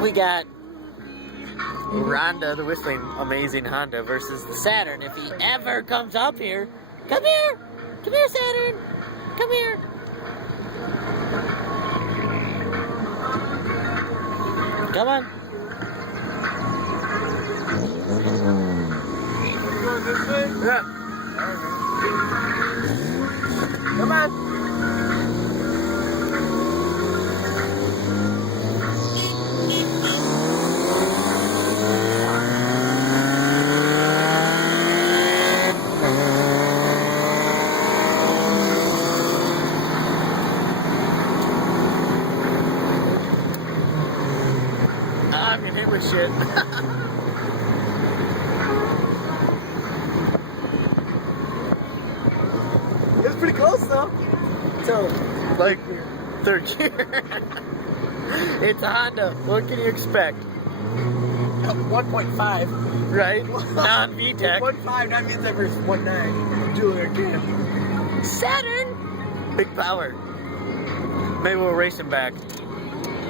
We got Honda, the whistling amazing Honda, versus the Saturn. If he ever comes up here, come here, Saturn, come here. Come on. Yeah. Come on. I'm getting hit with shit. It was pretty close though. So, like, third gear. It's a Honda. What can you expect? 1.5. Right? Non-VTEC. 1.5, not VTEC versus 1.9. Dual air cam. Saturn! Big power. Maybe we'll race him back.